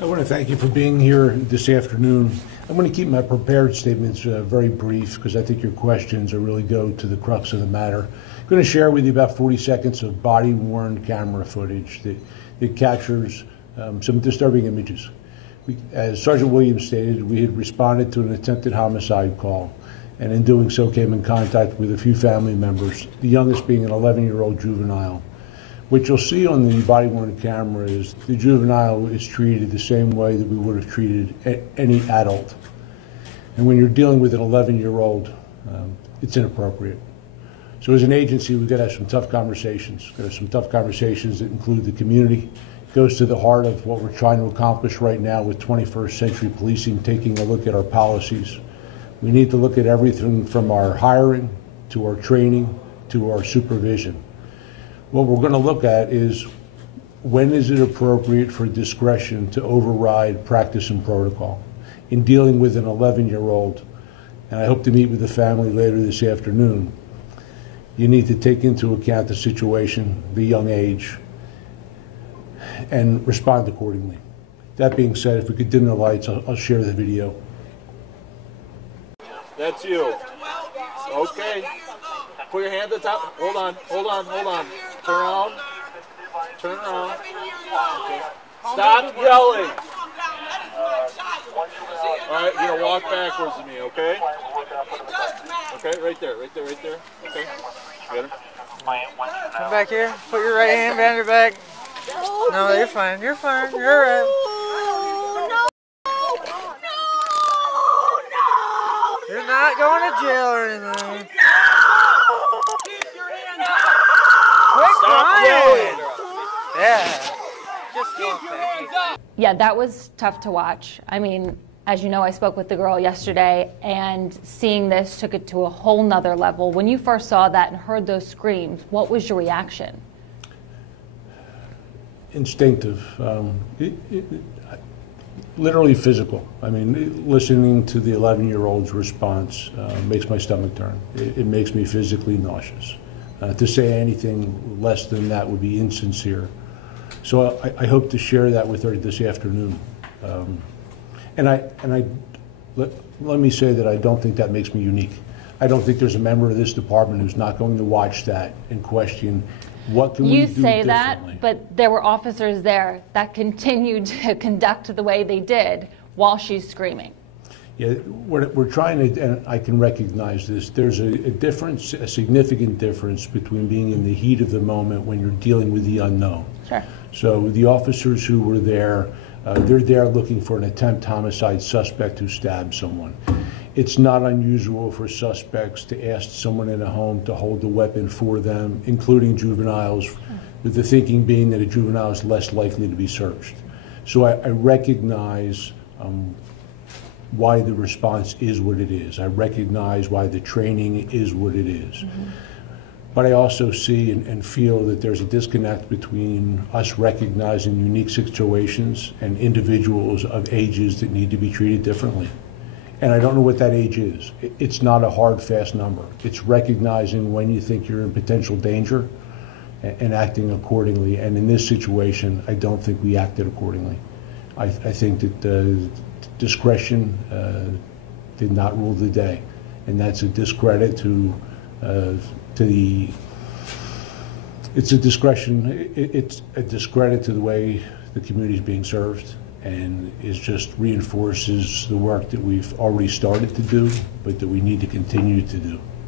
I want to thank you for being here this afternoon. I'm going to keep my prepared statements very brief because I think your questions really go to the crux of the matter. I'm going to share with you about 40 seconds of body-worn camera footage that captures some disturbing images. As Sergeant Williams stated, we had responded to an attempted homicide call, and in doing so came in contact with a few family members, the youngest being an 11-year-old juvenile. What you'll see on the body-worn camera is the juvenile is treated the same way that we would have treated any adult. And when you're dealing with an 11-year-old, it's inappropriate. So as an agency, we've got to have some tough conversations. We've got to have some tough conversations that include the community. It goes to the heart of what we're trying to accomplish right now with 21st century policing, taking a look at our policies. We need to look at everything from our hiring to our training to our supervision. What we're going to look at is when is it appropriate for discretion to override practice and protocol in dealing with an 11-year-old, and I hope to meet with the family later this afternoon. You need to take into account the situation, the young age, and respond accordingly. That being said, if we could dim the lights, I'll share the video. That's you. Okay. Put your hand at the top. Hold on, hold on, hold on. Turn around. Turn around. Okay. Stop yelling. All right, you're going to walk backwards to me, okay? Okay, right there, right there, right there. Okay. Got him? Come back here. Put your right hand behind your back. No, you're fine. You're fine. You're all right. You're not going to jail or anything. Quit crying. Yeah. Just keep your hands up. Yeah, that was tough to watch. I mean, as you know, I spoke with the girl yesterday, and seeing this took it to a whole nother level. When you first saw that and heard those screams, what was your reaction? Instinctive. Literally physical. I mean, listening to the 11-year-old's response makes my stomach turn. It makes me physically nauseous. To say anything less than that would be insincere. So I hope to share that with her this afternoon. Let me say that I don't think that makes me unique. I don't think there's a member of this department who's not going to watch that and question what can we do differently. You say that, but there were officers there that continued to conduct the way they did while she's screaming. Yeah, we're trying to, and I can recognize this, there's a difference, a significant difference between being in the heat of the moment when you're dealing with the unknown. Sure. So the officers who were there, they're there looking for an attempt homicide suspect who stabbed someone. It's not unusual for suspects to ask someone in a home to hold the weapon for them, including juveniles, with the thinking being that a juvenile is less likely to be searched. So I recognize why the response is what it is. I recognize why the training is what it is. Mm-hmm. But I also see and feel that there's a disconnect between us recognizing unique situations and individuals of ages that need to be treated differently. And I don't know what that age is. It's not a hard, fast number. It's recognizing when you think you're in potential danger and acting accordingly. And in this situation, I don't think we acted accordingly. I think that discretion did not rule the day. And that's a discredit to it's a discredit to the way the community is being served, and it just reinforces the work that we've already started to do, but that we need to continue to do.